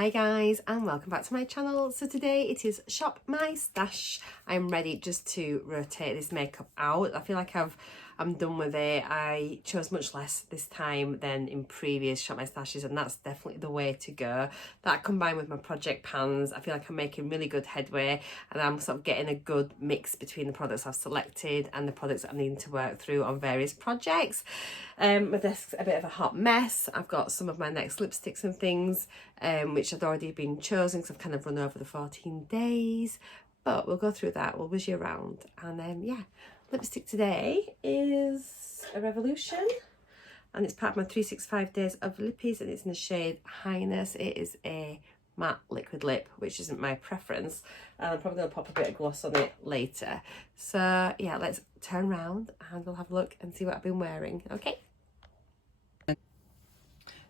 Hi guys, and welcome back to my channel. So today it is Shop My Stash. I'm ready just to rotate this makeup out. I feel like I'm done with it. I chose much less this time than in previous Shop My Stashes, and that's definitely the way to go. That combined with my project pans, I feel like I'm making really good headway, and I'm sort of getting a good mix between the products I've selected and the products I'm needing to work through on various projects. My desk's a bit of a hot mess. I've got some of my NYX lipsticks and things which had already been chosen because I've kind of run over the 14 days, but we'll go through that. We'll whiz you around. And yeah, lipstick today is a Revolution, and it's part of my 365 days of Lippies, and it's in the shade Highness. It is a matte liquid lip, which isn't my preference, and I'm probably going to pop a bit of gloss on it later. So yeah, let's turn around and we'll have a look and see what I've been wearing. Okay.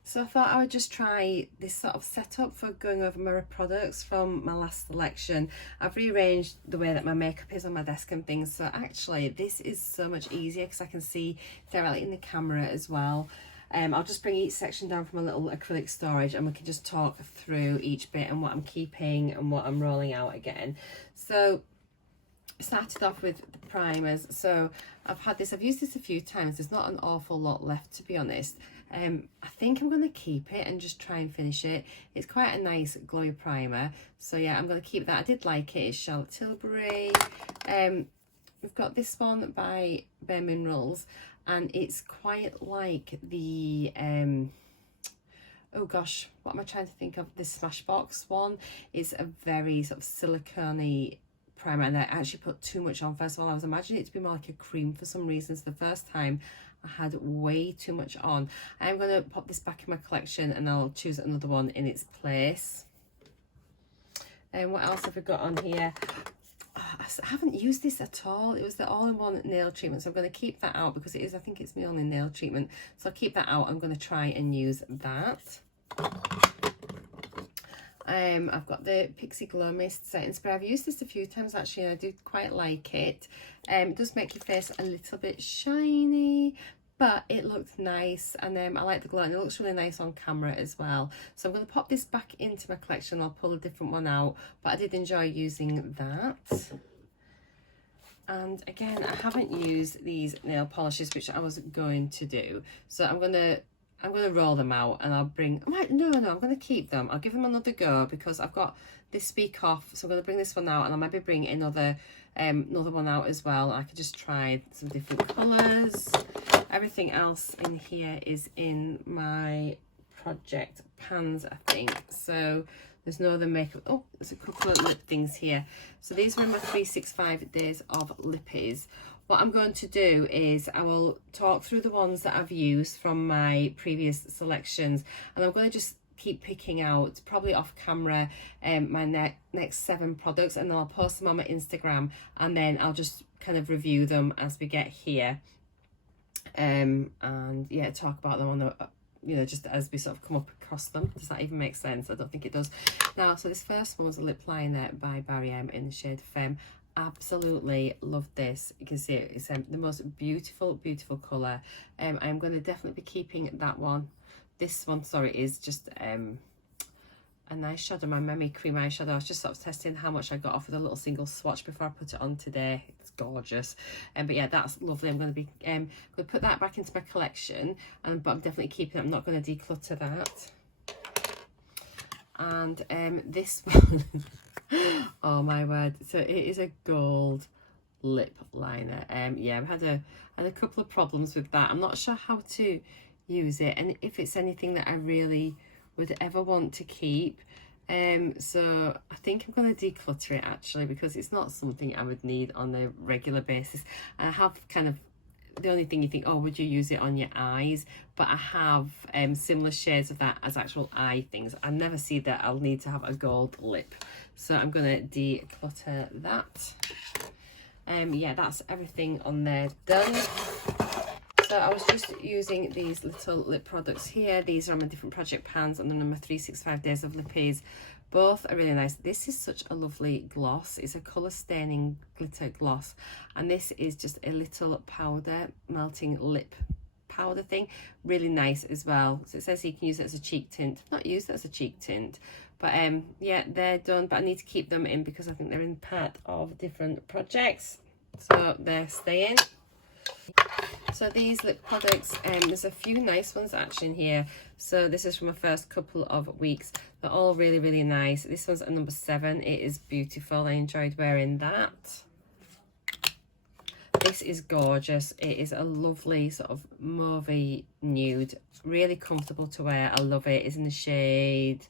So I thought I would just try this sort of setup for going over my products from my last selection. I've rearranged the way that my makeup is on my desk and things, so actually this is so much easier because I can see directly in the camera as well. I'll just bring each section down from a little acrylic storage and we can just talk through each bit and what I'm keeping and what I'm rolling out again. So started off with the primers. So I've used this a few times. There's not an awful lot left, to be honest. I think I'm going to keep it and just try and finish it. It's quite a nice glowy primer, so yeah, I'm going to keep that. I did like it. It's Charlotte Tilbury. We've got this one by Bare Minerals, and it's quite like the oh gosh, what am I trying to think of? This Smashbox one is a very sort of silicone-y primer, and I actually put too much on first of all. I was imagining it to be more like a cream for some reasons. The first time I had way too much on. I'm going to pop this back in my collection and I'll choose another one in its place. And what else have we got on here? Oh, I haven't used this at all. It was the all-in-one nail treatment, so I'm going to keep that out because it is, I think it's my only nail treatment, so I'll keep that out. I'm going to try and use that. I've got the Pixi Glow Mist Setting Spray. I've used this a few times actually, and I do quite like it. It does make your face a little bit shiny, but it looks nice, and I like the glow, and it looks really nice on camera as well. So I'm going to pop this back into my collection. I'll pull a different one out, but I did enjoy using that. And again, I haven't used these nail polishes, which I was going to do, so I'm going to roll them out, and I'll bring, no, I'm going to keep them. I'll give them another go because I've got this Speak Off, so I'm going to bring this one out, and I'll maybe bring another one out as well. I could just try some different colours. Everything else in here is in my project pans, I think. So there's no other makeup. Oh, there's a couple of lip things here. So these are my 365 days of Lippies. What I'm going to do is I will talk through the ones that I've used from my previous selections, and I'm going to just keep picking out, probably off camera, my next 7 products, and then I'll post them on my Instagram, and then I'll just kind of review them as we get here, and yeah, talk about them on the, you know, just as we sort of come up across them. Does that even make sense? I don't think it does. Now, so this first one was a lip liner by Barry M in the shade Femme. Absolutely love this. You can see it, it's the most beautiful colour. I'm going to definitely be keeping that one. This one, sorry, is just a nice shadow, my Memory Cream eyeshadow. I was just sort of testing how much I got off with a little single swatch before I put it on today. It's gorgeous. But yeah, that's lovely. I'm going to be going to put that back into my collection, but I'm definitely keeping it. I'm not going to declutter that. And this one, oh my word, so it is a gold lip liner. Yeah, I've had a couple of problems with that. I'm not sure how to use it, and if it's anything that I really would ever want to keep. So I think I'm going to declutter it actually, because it's not something I would need on a regular basis. I have kind of, the only thing you think, oh, would you use it on your eyes? But I have similar shades of that as actual eye things. I never see that I'll need to have a gold lip, so I'm going to declutter that. Yeah, that's everything on there done. So I was just using these little lip products here. These are on my different project pans, and then on my 365 days of Lippies. Both are really nice. This is such a lovely gloss. It's a colour staining glitter gloss, and this is just a little powder melting lip powder thing. Really nice as well. So it says you can use it as a cheek tint. I've not used it as a cheek tint, but yeah, they're done, but I need to keep them in because I think they're in part of different projects, so they're staying. So these lip products, there's a few nice ones actually in here. So this is from my first couple of weeks. They're all really, really nice. This one's a number 7. It is beautiful. I enjoyed wearing that. This is gorgeous. It is a lovely sort of mauvey nude. Really comfortable to wear. I love it. It's in the shade,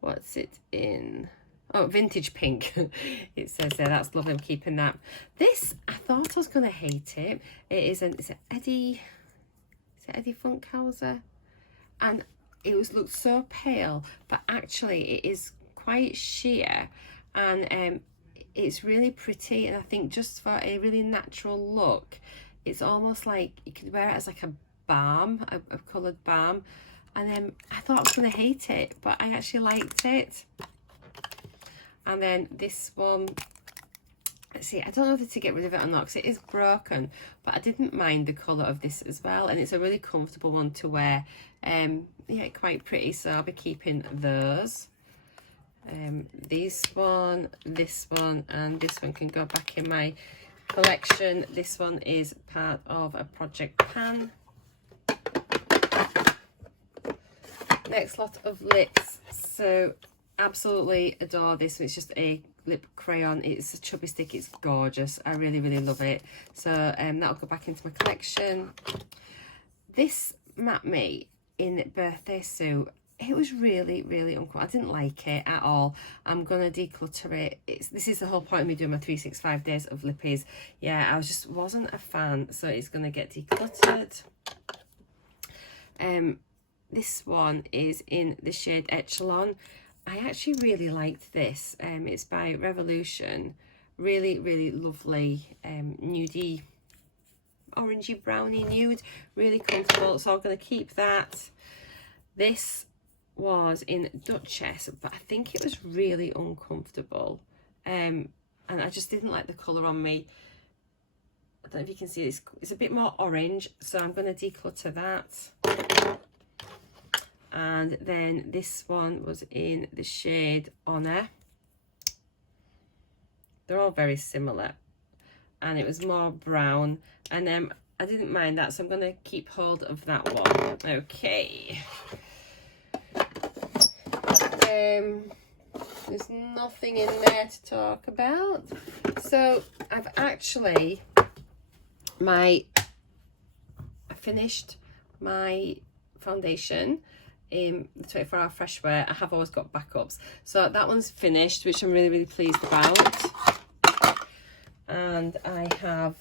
what's it in? Oh, vintage pink. It says there. That's lovely. I'm keeping that. This, I thought I was going to hate it. It's an Eddie, is it Eddie Funkhauser? And it looked so pale, but actually it is quite sheer, and it's really pretty. And I think just for a really natural look, it's almost like you could wear it as like a balm, a coloured balm. And I thought I was going to hate it, but I actually liked it. And then this one, let's see, I don't know if to get rid of it or not because it is broken, but I didn't mind the colour of this as well, and it's a really comfortable one to wear. Yeah, quite pretty, so I'll be keeping those. This one, and this one can go back in my collection. This one is part of a project pan. Next lot of lips. So absolutely adore this. It's just a lip crayon. It's a chubby stick. It's gorgeous. I really, really love it. So that'll go back into my collection. This Matte Me in Birthday Suit, it was really, really uncomfortable. I didn't like it at all. I'm gonna declutter it. This is the whole point of me doing my 365 days of Lippies. Yeah, I just wasn't a fan, so it's gonna get decluttered. This one is in the shade Echelon. I actually really liked this. It's by Revolution. Really, really lovely nudie, orangey brownie nude. Really comfortable, so I'm going to keep that. This was in Duchess, but I think it was really uncomfortable. And I just didn't like the colour on me. I don't know if you can see it. It's a bit more orange, so I'm going to declutter that. And then this one was in the shade Honor. They're all very similar, and it was more brown, and I didn't mind that, so I'm going to keep hold of that one. Okay. There's nothing in there to talk about. So I've actually I finished my foundation in the 24-hour fresh wear. I have always got backups, so that one's finished, which I'm really, really pleased about. And I have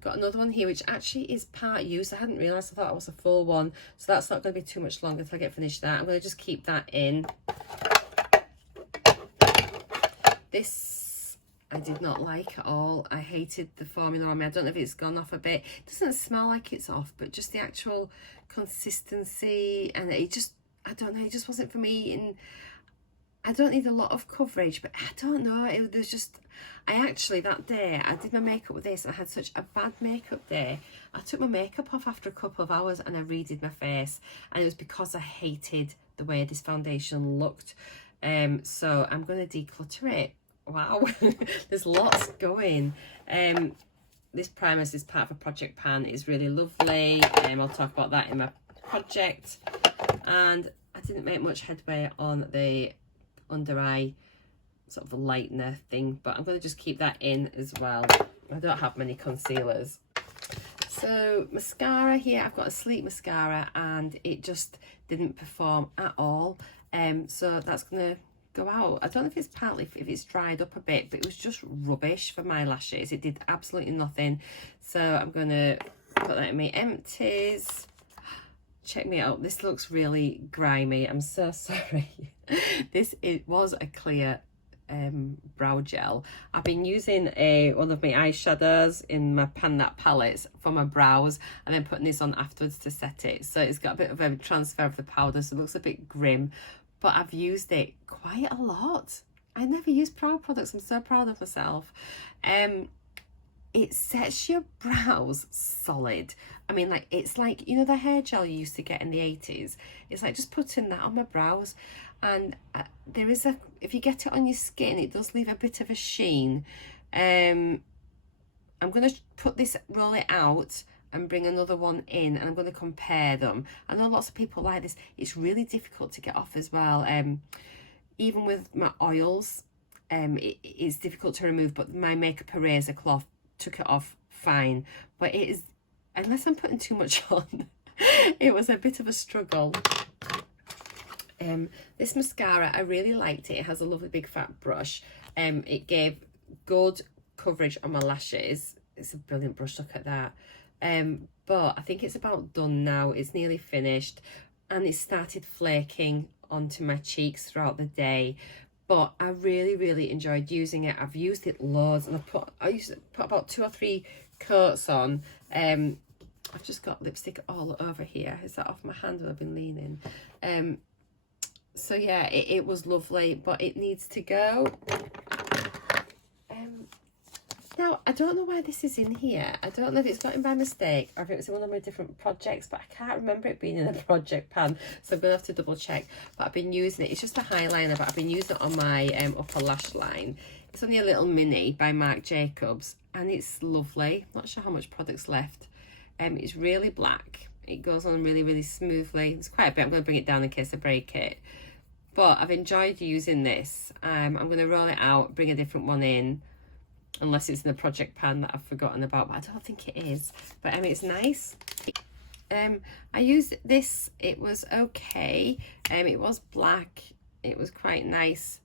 got another one here, which actually is part used. I hadn't realised. I thought it was a full one, so that's not going to be too much longer until I get finished that. I'm going to just keep that in. This I did not like at all. I hated the formula on me. I don't know if it's gone off a bit. It doesn't smell like it's off, but just the actual consistency, and it just, I don't know, it just wasn't for me. And I don't need a lot of coverage, but I don't know, there's just, I actually, that day I did my makeup with this, and I had such a bad makeup day. I took my makeup off after a couple of hours and I redid my face, and it was because I hated the way this foundation looked. So I'm going to declutter it. Wow. There's lots going. This primer is part of a project pan. It's really lovely. I'll talk about that in my project. And I didn't make much headway on the under eye sort of a lightener thing, but I'm going to just keep that in as well. I don't have many concealers. So mascara here, I've got a sleek mascara, and it just didn't perform at all. So that's going to go out. I don't know if it's partly if it's dried up a bit, but it was just rubbish for my lashes. It did absolutely nothing. So I'm going to put that in my empties. Check me out. This looks really grimy. I'm so sorry. It was a clear brow gel. I've been using one of my eyeshadows in my Pan That palettes for my brows, and then putting this on afterwards to set it. So it's got a bit of a transfer of the powder, so it looks a bit grim, but I've used it quite a lot. I never use brow products. I'm so proud of myself. it sets your brows solid. I mean, like, it's like, you know, the hair gel you used to get in the 80s? It's like just putting that on my brows. And there is a, if you get it on your skin, it does leave a bit of a sheen. I'm going to put this, roll it out and bring another one in, and I'm going to compare them. I know lots of people like this. It's really difficult to get off as well. Even with my oils, it is difficult to remove, but my makeup eraser cloth took it off fine. But it is, unless I'm putting too much on, it was a bit of a struggle. This mascara, I really liked it. It has a lovely big fat brush. It gave good coverage on my lashes. It's a brilliant brush, look at that. But I think it's about done now. It's nearly finished, and it started flaking onto my cheeks throughout the day. But I really enjoyed using it. I've used it loads, and I used to put about 2 or 3 coats on. I've just got lipstick all over here. Is that off my hand when I've been leaning? So yeah, it was lovely, but it needs to go. Now, I don't know why this is in here. I don't know if it's got in by mistake or if it was in one of my different projects, but I can't remember it being in a project pan, so I'm going to have to double check. But I've been using it. It's just a highliner, but I've been using it on my upper lash line. It's only a little mini by Marc Jacobs, and it's lovely. Not sure how much product's left. It's really black. It goes on really smoothly. It's quite a bit. I'm going to bring it down in case I break it. But I've enjoyed using this. I'm going to roll it out, bring a different one in. Unless it's in the project pan that I've forgotten about, but I don't think it is. But it's nice. I used this, it was okay. It was black, it was quite nice.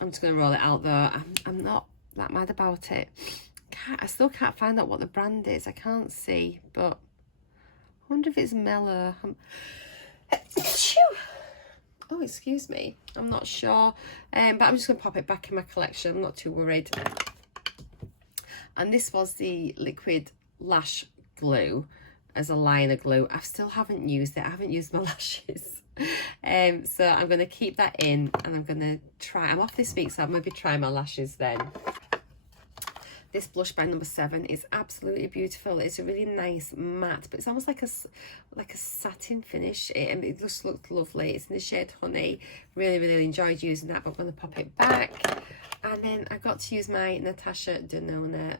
I'm just going to roll it out though. I'm not that mad about it. I still can't find out what the brand is. I can't see, but I wonder if it's Mellow. Oh, excuse me. I'm not sure. But I'm just going to pop it back in my collection. I'm not too worried. And this was the liquid lash glue as a liner glue. I still haven't used it. I haven't used my lashes. So I'm going to keep that in, and I'm going to try. I'm off this week, so I'll maybe try my lashes then. This blush by Number 7 is absolutely beautiful. It's a really nice matte, but it's almost like a satin finish. It just looked lovely. It's in the shade Honey. Really enjoyed using that, but I'm going to pop it back. And then I got to use my Natasha Denona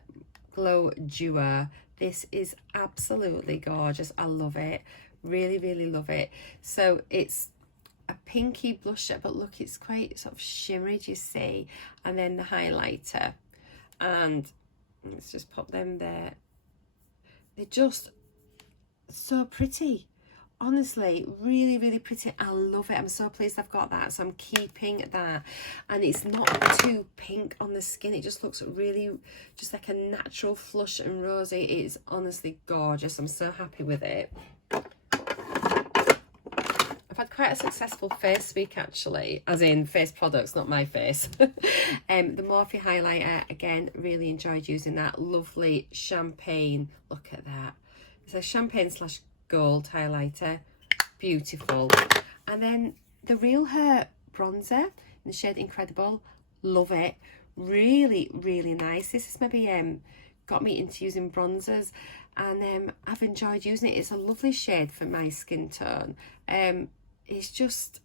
Glow Duo. This is absolutely gorgeous. I love it. Really love it. So it's a pinky blusher, but look, it's quite sort of shimmery, do you see? And then the highlighter. And let's just pop them there. They're just so pretty. Honestly, really pretty. I love it. I'm so pleased I've got that. So I'm keeping that. And it's not too pink on the skin. It just looks really just like a natural flush and rosy. It is honestly gorgeous. I'm so happy with it. I've had quite a successful face week actually, as in face products, not my face. The Morphe highlighter, again, really enjoyed using that. Lovely champagne, look at that. It's a champagne slash gold highlighter, beautiful. And then the Real Her bronzer in the shade Incredible, love it. Really nice. This has maybe got me into using bronzers, and I've enjoyed using it. It's a lovely shade for my skin tone. It's just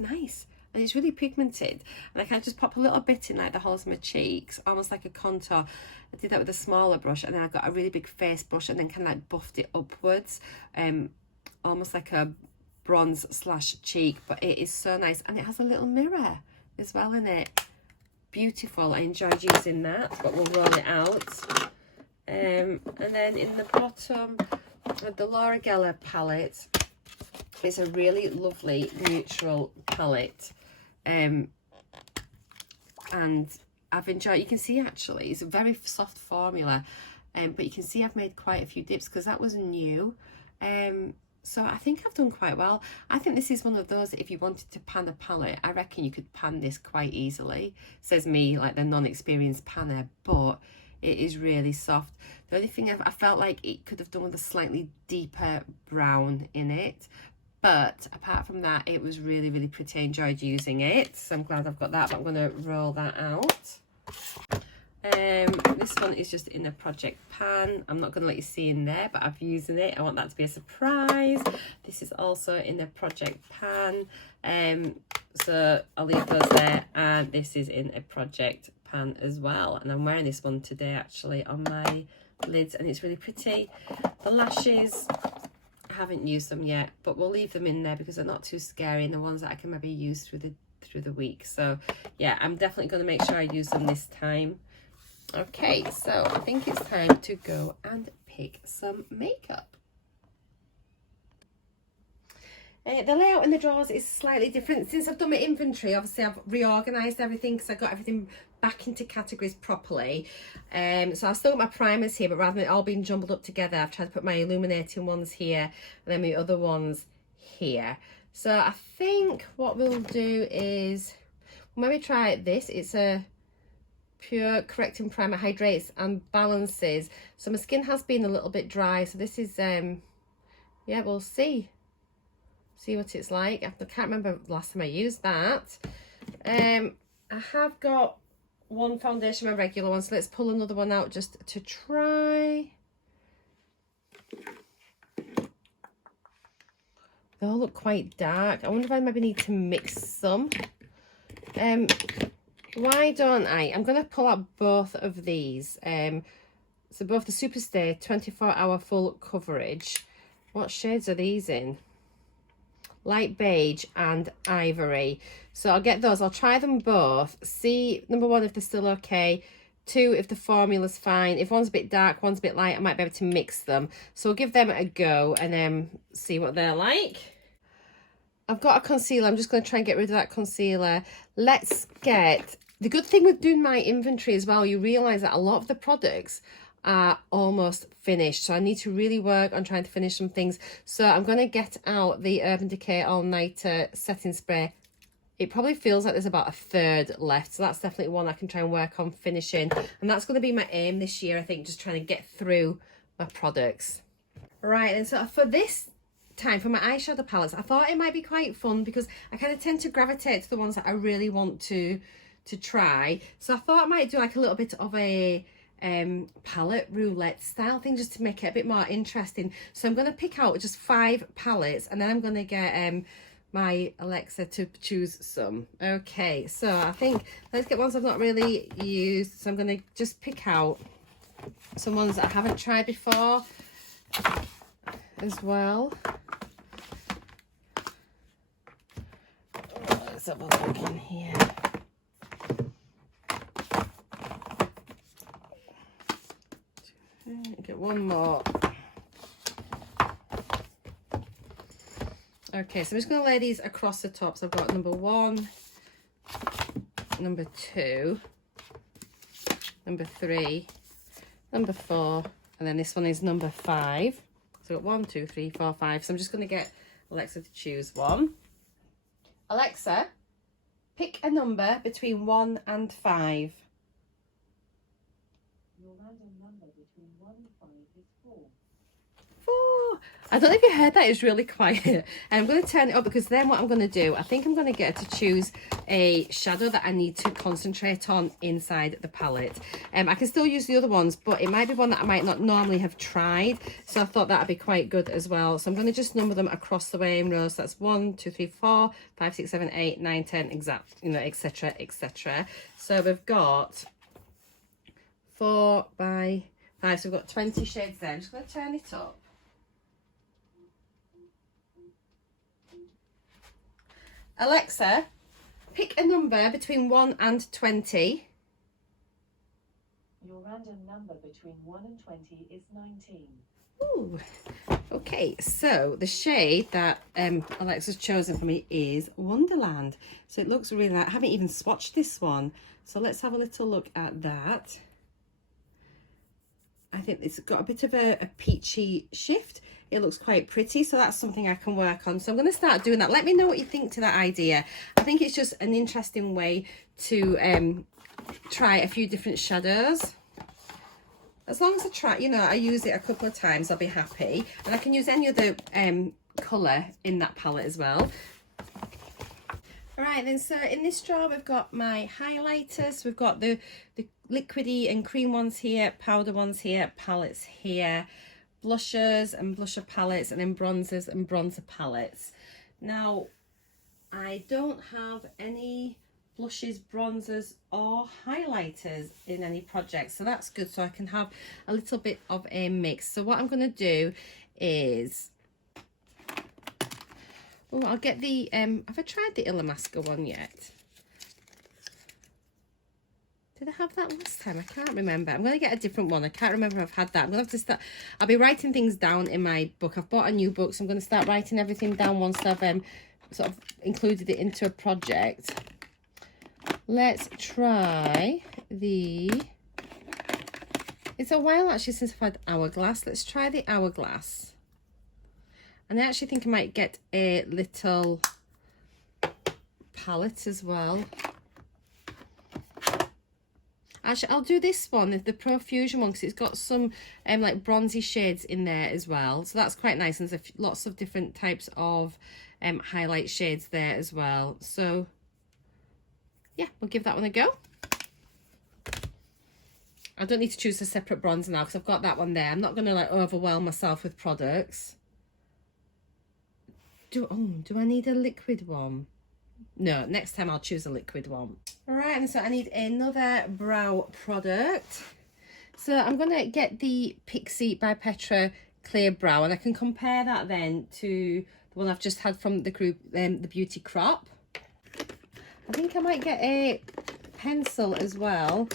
nice, and it's really pigmented, and I can just pop a little bit in like the holes of my cheeks, almost like a contour. I did that with a smaller brush, and then I got a really big face brush and then kind of like buffed it upwards, almost like a bronze slash cheek. But it is so nice, and it has a little mirror as well in it. Beautiful. I enjoyed using that, but we'll roll it out. And then in the bottom, the Laura Geller palette. It's a really lovely neutral palette, and I've enjoyed, you can see actually it's a very soft formula, but you can see I've made quite a few dips because that was new, so I think I've done quite well. I think this is one of those that if you wanted to pan a palette, I reckon you could pan this quite easily. Says me, like the non-experienced panner, but it is really soft. The only thing I felt like it could have done with a slightly deeper brown in it. But apart from that, it was really pretty. I enjoyed using it, so I'm glad I've got that. But I'm going to roll that out. This one is just in a project pan. I'm not going to let you see in there, but I've used it. I want that to be a surprise. This is also in a project pan. So I'll leave those there. And this is in a project pan as well. And I'm wearing this one today actually on my lids, and it's really pretty. The lashes, I haven't used them yet, but we'll leave them in there because they're not too scary, and the ones that I can maybe use through the week. So yeah, I'm definitely going to make sure I use them this time. Okay, so I think it's time to go and pick some makeup. The layout in the drawers is slightly different. Since I've done my inventory, obviously I've reorganised everything because I got everything back into categories properly. So I've still got my primers here, but rather than it all being jumbled up together, I've tried to put my illuminating ones here and then my other ones here. So I think what we'll do is, maybe try this. It's a Pure Correcting Primer, hydrates and balances. So my skin has been a little bit dry, so this is yeah, we'll see what it's like. I can't remember the last time I used that. I have got one foundation, my regular one, so let's pull another one out just to try. They all look quite dark. I wonder if I maybe need to mix some. Why don't I? I'm going to pull out both of these. So both the Superstay 24-hour full coverage. What shades are these in? Light beige and ivory. So I'll get those. I'll try them both. See, number one, if they're still okay. Two, if the formula's fine. If one's a bit dark, one's a bit light, I might be able to mix them. So we'll give them a go and then see what they're like. I've got a concealer. I'm just going to try and get rid of that concealer. Let's get... The good thing with doing my inventory as well, you realise that a lot of the products are almost finished. So I need to really work on trying to finish some things. So I'm going to get out the Urban Decay All Nighter Setting Spray. It probably feels like there's about a third left. So that's definitely one I can try and work on finishing. And that's going to be my aim this year, I think, just trying to get through my products. Right, and so for this time, for my eyeshadow palettes, I thought it might be quite fun because I kind of tend to gravitate to the ones that I really want to try. So I thought I might do like a little bit of a palette roulette style thing just to make it a bit more interesting. So I'm going to pick out just 5 palettes and then I'm going to get my Alexa to choose some. Okay, so I think let's get ones I've not really used. So I'm going to just pick out some ones that I haven't tried before as well. Let's have a look in here. Get one more. Okay, so I'm just going to lay these across the top. So I've got number 1, number 2, number 3, number 4, and then this one is number 5. So I've got 1, 2, 3, 4, 5. So I'm just going to get Alexa to choose one. Alexa, pick a number between 1 and 5. Your random number between 1 and 5 is 4. 4. I don't know if you heard that, it's really quiet. I'm going to turn it up because then what I'm going to do, I think I'm going to get her to choose a shadow that I need to concentrate on inside the palette. I can still use the other ones, but it might be one that I might not normally have tried. So I thought that would be quite good as well. So I'm going to just number them across the way in rows. That's 1, 2, 3, 4, 5, 6, 7, 8, 9, 10, exact, you know, etc, etc. So we've got 4 by 5, so we've got 20 shades there. I'm just going to turn it up. Alexa, pick a number between 1 and 20. Your random number between 1 and 20 is 19. Ooh. Okay, so the shade that Alexa's chosen for me is Wonderland. So it looks really nice. I haven't even swatched this one. So let's have a little look at that. I think it's got a bit of a peachy shift. It looks quite pretty, so that's something I can work on. So I'm going to start doing that. Let me know what you think to that idea. I think it's just an interesting way to try a few different shadows. As long as I try, you know, I use it a couple of times, I'll be happy. And I can use any other colour in that palette as well. All right, then, so in this drawer we've got my highlighters. We've got the liquidy and cream ones here, powder ones here, palettes here, blushers and blusher palettes, and then bronzers and bronzer palettes. Now, I don't have any blushes, bronzers or highlighters in any projects, so that's good, so I can have a little bit of a mix. So what I'm going to do is, oh, I'll get the have I tried the Illamasqua one yet? Did I have that last time? I can't remember. I'm going to get a different one. I can't remember if I've had that. I'm going to have to start. I'll be writing things down in my book. I've bought a new book, so I'm going to start writing everything down once I've sort of included it into a project. Let's try the... It's a while actually since I've had Hourglass. Let's try the Hourglass. And I actually think I might get a little palette as well. Actually, I'll do this one, the Profusion one, because it's got some like bronzy shades in there as well. So that's quite nice. And there's lots of different types of highlight shades there as well. So yeah, we'll give that one a go. I don't need to choose a separate bronzer now because I've got that one there. I'm not going to like overwhelm myself with products. Do I need a liquid one? No, next time I'll choose a liquid one. All right, and so I need another brow product. So I'm going to get the Pixi by Petra Clear Brow, and I can compare that then to the one I've just had from the group, the Beauty Crop. I think I might get a pencil as well.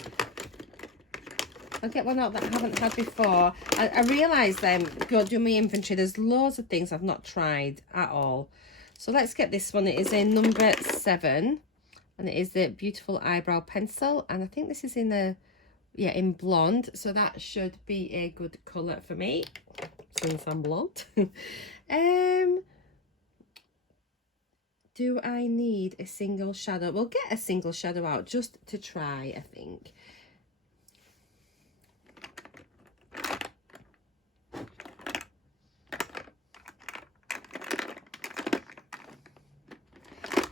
I'll get one out that I haven't had before. I realised then, doing my inventory, there's loads of things I've not tried at all. So let's get this one. It is a number 7, and it is the Beautiful Eyebrow Pencil, and I think this is in the, yeah, in blonde, so that should be a good colour for me since I'm blonde. Do I need a single shadow? We'll get a single shadow out just to try, I think.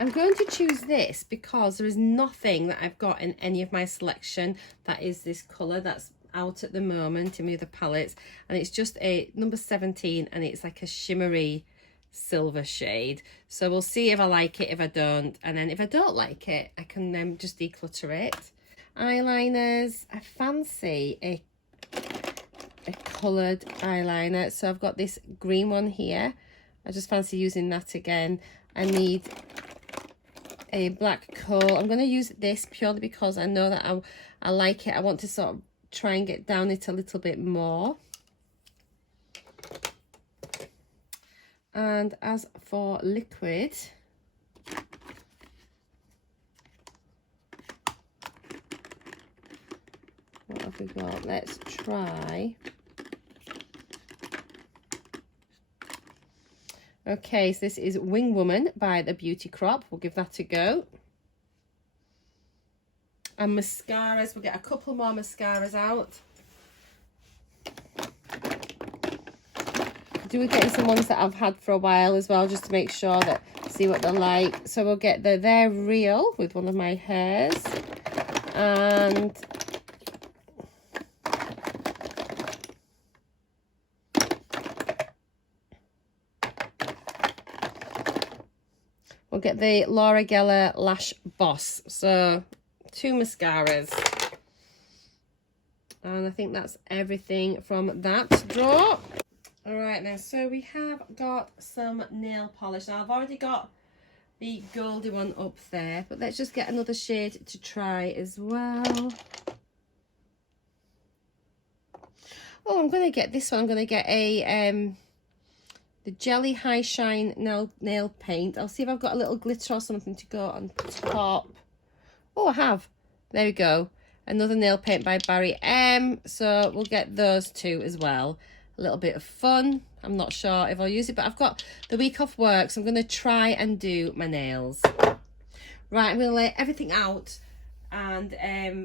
I'm going to choose this because there is nothing that I've got in any of my selection that is this colour that's out at the moment in my other palettes, and it's just a number 17, and it's like a shimmery silver shade. So we'll see if I like it, if I don't, and then if I don't like it, I can just declutter it. Eyeliners, I fancy a coloured eyeliner, so I've got this green one here. I just fancy using that again. I need a black coal. I'm going to use this purely because I know that I like it. I want to sort of try and get down it a little bit more. And as for liquid, what have we got? Let's try. Okay, so this is Wing Woman by the Beauty Crop. We'll give that a go. And mascaras, we'll get a couple more mascaras out. Do getting some ones that I've had for a while as well, just to make sure that, see what they're like. So we'll get the They're Real with one of my hairs. And we'll get the Laura Geller Lash Boss. So 2 mascaras. And I think that's everything from that drawer. All right now, so we have got some nail polish. Now I've already got the goldy one up there, but let's just get another shade to try as well. Oh, I'm going to get this one. I'm going to get a the Jelly High Shine nail paint. I'll see if I've got a little glitter or something to go on top. Oh, I have. There we go. Another nail paint by Barry M. So we'll get those 2 as well. A little bit of fun. I'm not sure if I'll use it, but I've got the week off work, so I'm going to try and do my nails. Right, I'm going to lay everything out, and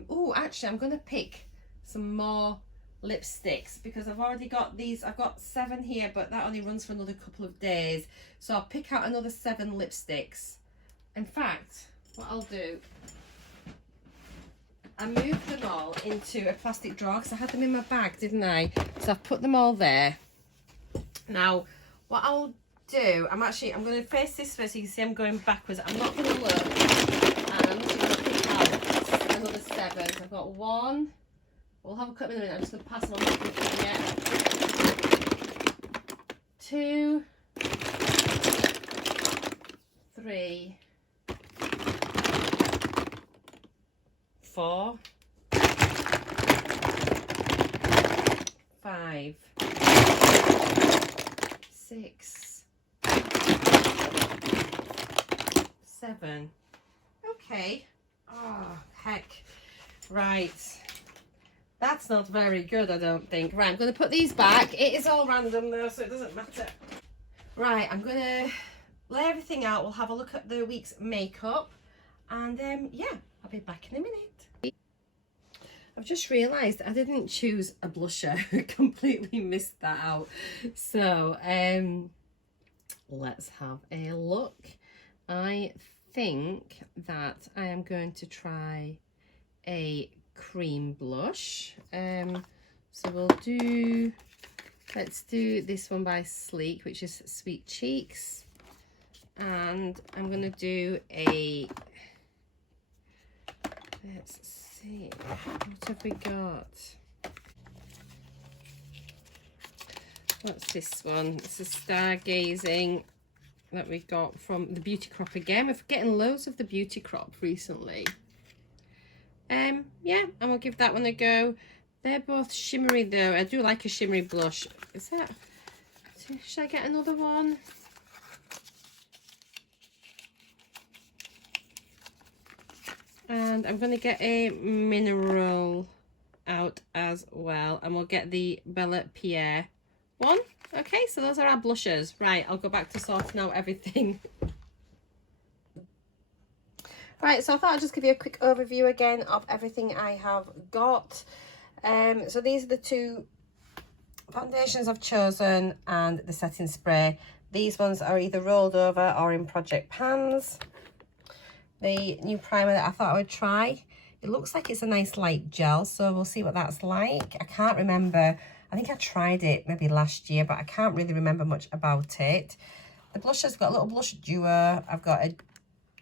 oh, actually I'm going to pick some more lipsticks because I've already got these. I've got 7 here, but that only runs for another couple of days, so I'll pick out another 7 lipsticks. In fact, what I'll do, I moved them all into a plastic drawer because I had them in my bag, didn't I? So I've put them all there. Now, what I'll do, I'm going to face this way so you can see I'm going backwards. I'm not going to look, and I'm just going to pick out another 7. I've got 1. We'll have a cut in a minute. I'm just going to pass them on to the yet. 2, 3, 4, 5, 6, 7. Okay. Oh, heck. Right. That's not very good, I don't think. Right, I'm going to put these back. It is all random though, so it doesn't matter. Right, I'm going to lay everything out. We'll have a look at the week's makeup. And yeah, I'll be back in a minute. I've just realised I didn't choose a blusher. Completely missed that out. So, let's have a look. I think that I am going to try a cream blush. So let's do this one by Sleek, which is Sweet Cheeks. And I'm going to do a, let's see, what have we got? What's this one? It's a Stargazing that we got from the Beauty Crop again. We're getting loads of the Beauty Crop recently. Yeah, and we'll give that one a go. They're both shimmery though. I do like a shimmery blush. Is that, should I get another one? And I'm going to get a mineral out as well. And we'll get the Bella Pierre one. Okay, so those are our blushes. Right, I'll go back to sorting out everything. Right, so I thought I'd just give you a quick overview again of everything I have got. So these are the 2 foundations I've chosen and the setting spray. These ones are either rolled over or in project pans. The new primer that I thought I would try, it looks like it's a nice light gel, so we'll see what that's like. I can't remember, I think I tried it maybe last year, but I can't really remember much about it. The blusher's got a little blush duo. I've got a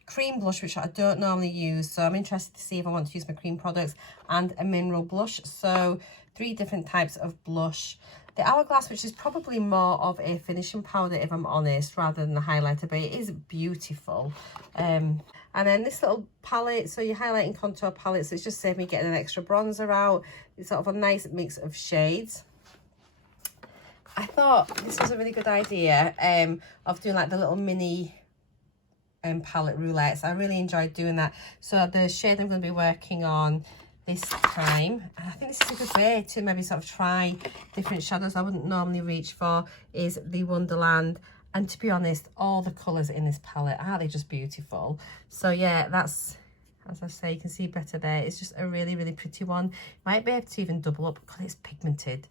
cream blush, which I don't normally use, so I'm interested to see if I want to use my cream products, and a mineral blush. So 3 different types of blush. The Hourglass, which is probably more of a finishing powder if I'm honest, rather than the highlighter, but it is beautiful. And then this little palette, so your highlighting contour palette, so it's just saved me getting an extra bronzer out. It's sort of a nice mix of shades. I thought this was a really good idea of doing like the little mini palette roulettes. I really enjoyed doing that. So the shade I'm going to be working on this time, and I think this is a good way to maybe sort of try different shadows I wouldn't normally reach for, is the Wonderland. And to be honest, all the colours in this palette, aren't they just beautiful? So yeah, that's, as I say, you can see better there. It's just a really, really pretty one. Might be able to even double up, because it's pigmented.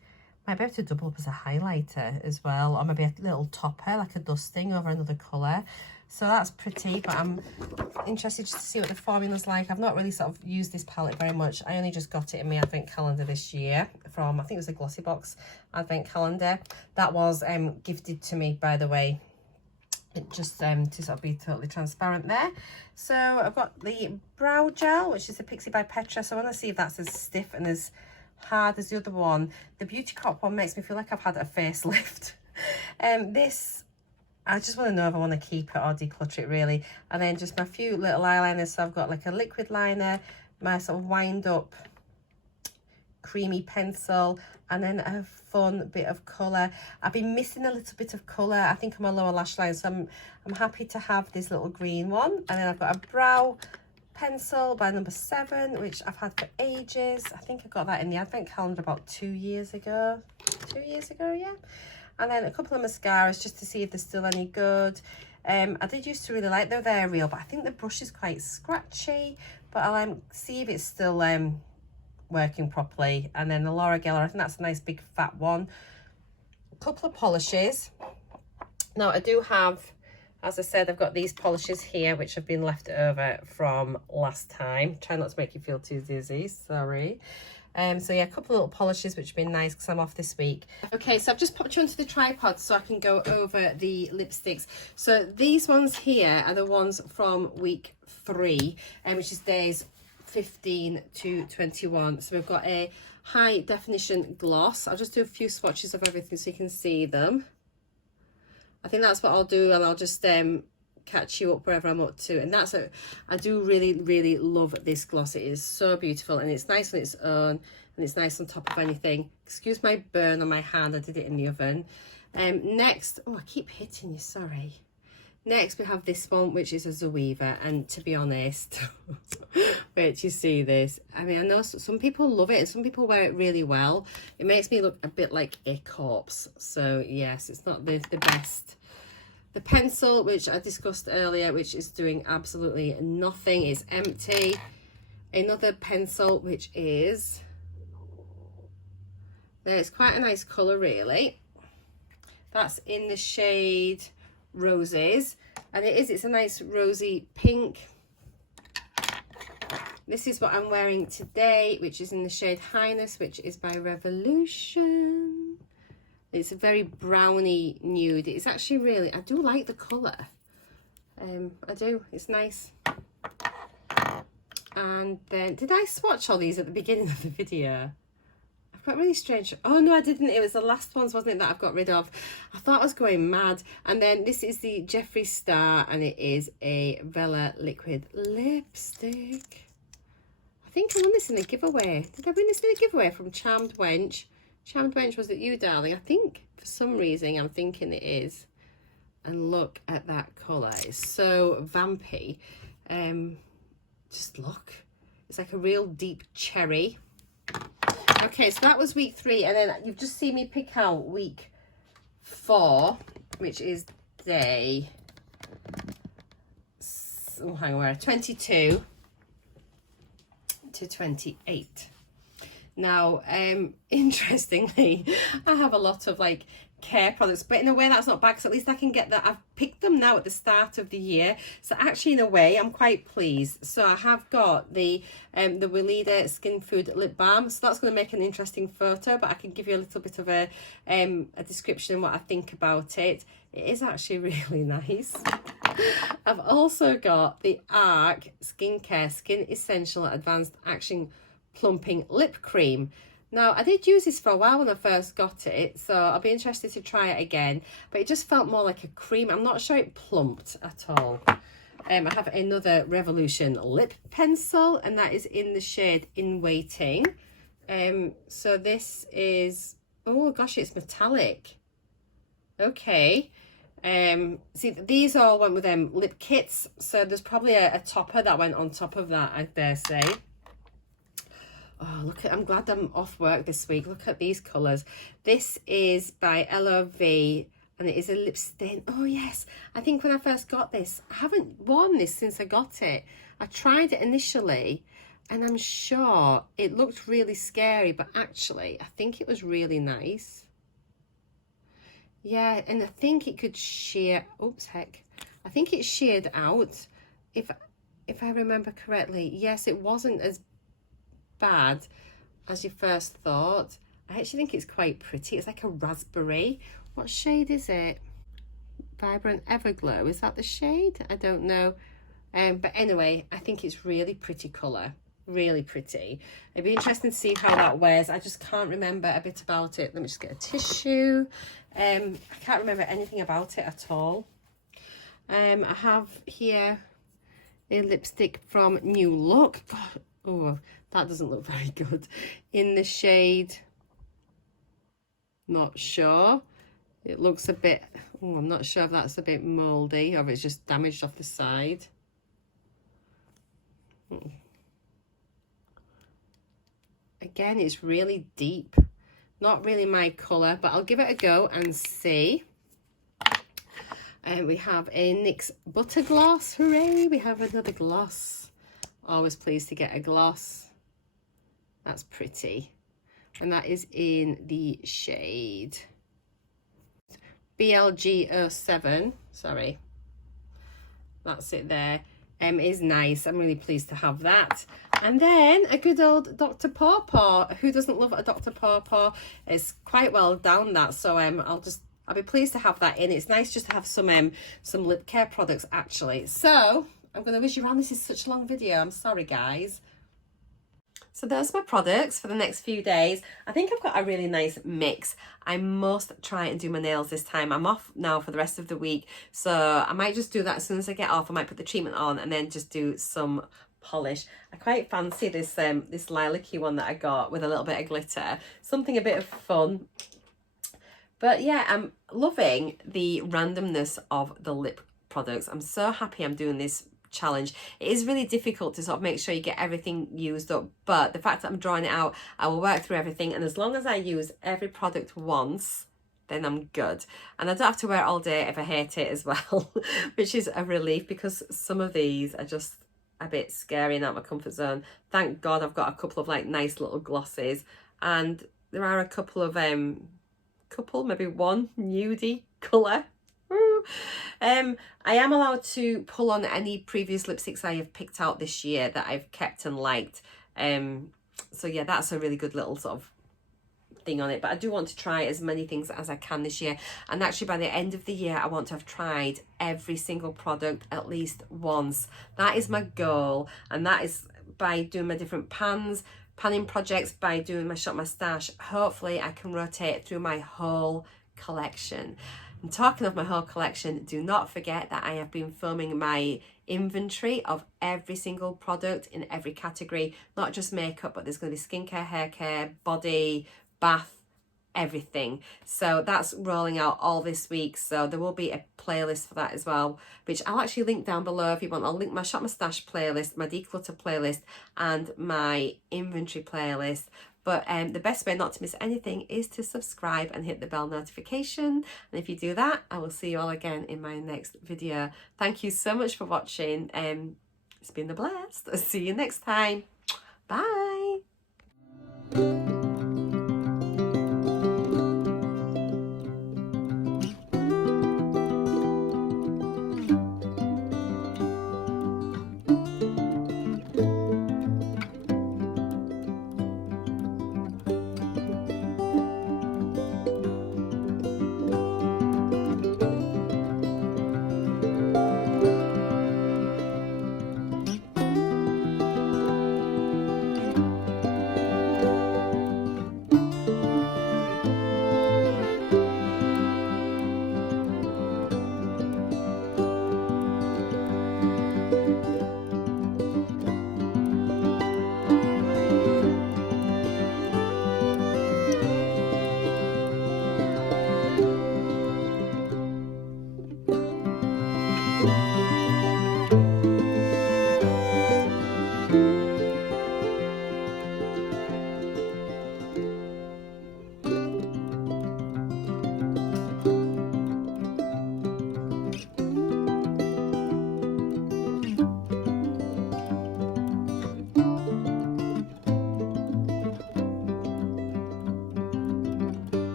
Might be able to double up as a highlighter as well, or maybe a little topper, like a dusting over another colour. So that's pretty, but I'm interested just to see what the formula's like. I've not really sort of used this palette very much. I only just got it in my advent calendar this year from, I think it was a GLOSSYBOX advent calendar. That was gifted to me, by the way, just to sort of be totally transparent there. So I've got the brow gel, which is the Pixi by Petra. So I want to see if that's as stiff and as hard as the other one. The Beauty Crop one makes me feel like I've had a facelift. This, I just want to know if I want to keep it or declutter it really. And then just my few little eyeliners. So I've got like a liquid liner, my sort of wind up creamy pencil, and then a fun bit of colour. I've been missing a little bit of colour, I think, on my lower lash line, so I'm happy to have this little green one. And then I've got a brow pencil by number 7, which I've had for ages. I think I got that in the advent calendar about 2 years ago. 2 years ago, yeah. And then a couple of mascaras just to see if they're still any good. I did used to really like them. They're real, but I think the brush is quite scratchy. But I'll see if it's still working properly. And then the Laura Geller, I think that's a nice big fat one. A couple of polishes. Now I do have As I said, I've got these polishes here, which have been left over from last time. Try not to make you feel too dizzy, sorry. So yeah, a couple of little polishes, which have been nice because I'm off this week. Okay, so I've just popped you onto the tripod so I can go over the lipsticks. So these ones here are the ones from week 3, which is days 15 to 21. So we've got a high definition gloss. I'll just do a few swatches of everything so you can see them. I think that's what I'll do, and I'll just catch you up wherever I'm up to. And that's it. I do really love this gloss. It is so beautiful, and it's nice on its own, and it's nice on top of anything. Excuse my burn on my hand, I did it in the oven. Next, oh, I keep hitting you, sorry. Next we have this one, which is a Zoeva, and to be honest, wait till you see this. I mean, I know some people love it and some people wear it really well. It makes me look a bit like a corpse, so yes, it's not the best. The pencil, which I discussed earlier, which is doing absolutely nothing, is empty. Another pencil, which is, it's quite a nice colour really. That's in the shade Roses, and it's a nice rosy pink. This is what I'm wearing today, which is in the shade Highness, which is by Revolution. It's a very browny nude. It's actually really, I do like the colour. I do, it's nice. And then, did I swatch all these at the beginning of the video? Got really strange. Oh no, I didn't. It was the last ones, wasn't it, that I've got rid of. I thought I was going mad. And then this is the Jeffree Star, and it is a Vela liquid lipstick. I think I won this in a giveaway. Did I win this in a giveaway from Charmed Wench? Charmed Wench, was it you, darling? I think for some reason I'm thinking it is. And look at that colour. It's so vampy. Just look. It's like a real deep cherry. Okay, so that was week 3, and then you've just seen me pick out week 4, which is day, oh, hang on, 22 to 28. Now, interestingly, I have a lot of like care products, but in a way that's not bad, because at least I can get that. I've picked them now at the start of the year, so actually in a way I'm quite pleased. So I have got the Weleda Skin Food Lip Balm, so that's going to make an interesting photo, but I can give you a little bit of a description of what I think about it. It is actually really nice. I've also got the ARC Skincare Skin Essential Advanced Action Plumping Lip Cream. Now, I did use this for a while when I first got it, so I'll be interested to try it again. But it just felt more like a cream. I'm not sure it plumped at all. I have another Revolution lip pencil, and that is in the shade In Waiting. So this is, oh gosh, it's metallic. Okay. See, these all went with lip kits, so there's probably a topper that went on top of that, I dare say. Oh, look at, I'm glad I'm off work this week. Look at these colours. This is by LOV, and it is a lip stain. Oh yes, I think when I first got this, I haven't worn this since I got it. I tried it initially, and I'm sure it looked really scary, but actually I think it was really nice. Yeah, and I think it could sheer, oops, heck. I think it sheared out, if I remember correctly. Yes, it wasn't as bad as you first thought. I actually think it's quite pretty. It's like a raspberry. What shade is it? Vibrant Everglow, is that the shade? I don't know. But anyway, I think it's really pretty colour. Really pretty. It'd be interesting to see how that wears. I just can't remember a bit about it. Let me just get a tissue. I can't remember anything about it at all. I have here a lipstick from New Look. God, oh, that doesn't look very good. In the shade, not sure. It looks a bit, oh, I'm not sure if that's a bit mouldy or if it's just damaged off the side. Again, it's really deep. Not really my colour, but I'll give it a go and see. And we have a NYX Butter Gloss. Hooray, we have another gloss. Always pleased to get a gloss. That's pretty. And that is in the shade BLG07. Sorry. That's it there. Is nice. I'm really pleased to have that. And then a good old Dr. Pawpaw. Who doesn't love a Dr. Pawpaw? It's quite well down that, so I'll be pleased to have that in. It's nice just to have some lip care products actually. So I'm going to whiz you around. This is such a long video. I'm sorry, guys. So those are my products for the next few days. I think I've got a really nice mix. I must try and do my nails this time. I'm off now for the rest of the week, so I might just do that as soon as I get off. I might put the treatment on and then just do some polish. I quite fancy this this lilac-y one that I got with a little bit of glitter. Something a bit of fun. But yeah, I'm loving the randomness of the lip products. I'm so happy I'm doing this challenge. It is really difficult to sort of make sure you get everything used up, but the fact that I'm drawing it out, I will work through everything, and as long as I use every product once, then I'm good. And I don't have to wear it all day if I hate it as well, which is a relief, because some of these are just a bit scary and out of my comfort zone. Thank God I've got a couple of like nice little glosses, and there are a couple of maybe one nudie colour. I am allowed to pull on any previous lipsticks I have picked out this year that I've kept and liked. So yeah, that's a really good little sort of thing on it. But I do want to try as many things as I can this year. And actually by the end of the year, I want to have tried every single product at least once. That is my goal. And that is by doing my different panning projects, by doing my shop, my stash. Hopefully I can rotate through my whole collection. And talking of my whole collection, do not forget that I have been filming my inventory of every single product in every category, not just makeup, but there's going to be skincare, hair care, body, bath, everything. So that's rolling out all this week, so there will be a playlist for that as well, which I'll actually link down below if you want. I'll link my Shop My Stash playlist, my declutter playlist, and my inventory playlist. But the best way not to miss anything is to subscribe and hit the bell notification. And if you do that, I will see you all again in my next video. Thank you so much for watching. It's been a blast. I'll see you next time. Bye.